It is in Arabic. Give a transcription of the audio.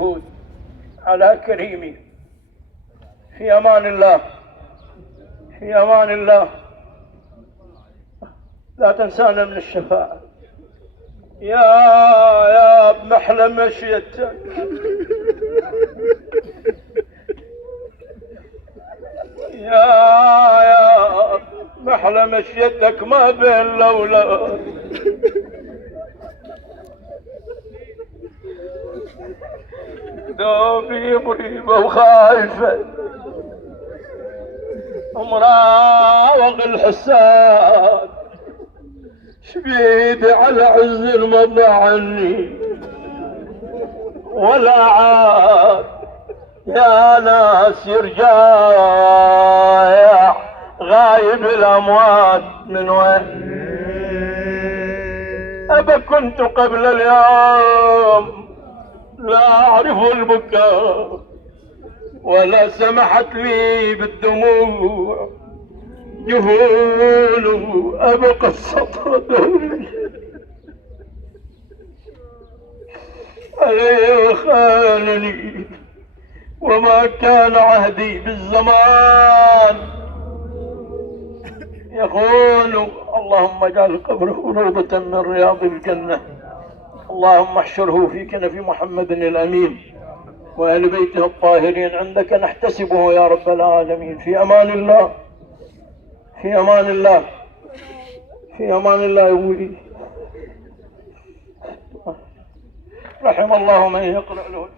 الشهود على كريمي. في أمان الله، في أمان الله. لا تنسانا من الشفاعة يا بمحلى مشيتك. يا محلى مشيتك ما بين الأولاد. دوبي مريبة وخايفة مراوغ الحساد، شبيدي على عز المضى عني ولا عاد. يا ناس يرجع غايب الأموات من وين؟ أبا كنت قبل اليوم لا أعرف البكاء ولا سمحت لي بالدموع جفون. أبقى السطر دوري عليه خانني وما كان عهدي بالزمان يخون. اللهم اجعل قبره روضة من رياض الجنة. اللهم احشره في كنف محمد الأمين وأهل بيته الطاهرين عندك نحتسبه يا رب العالمين. في أمان الله، في أمان الله، في أمان الله يا ولي. رحم الله من يقرأ له.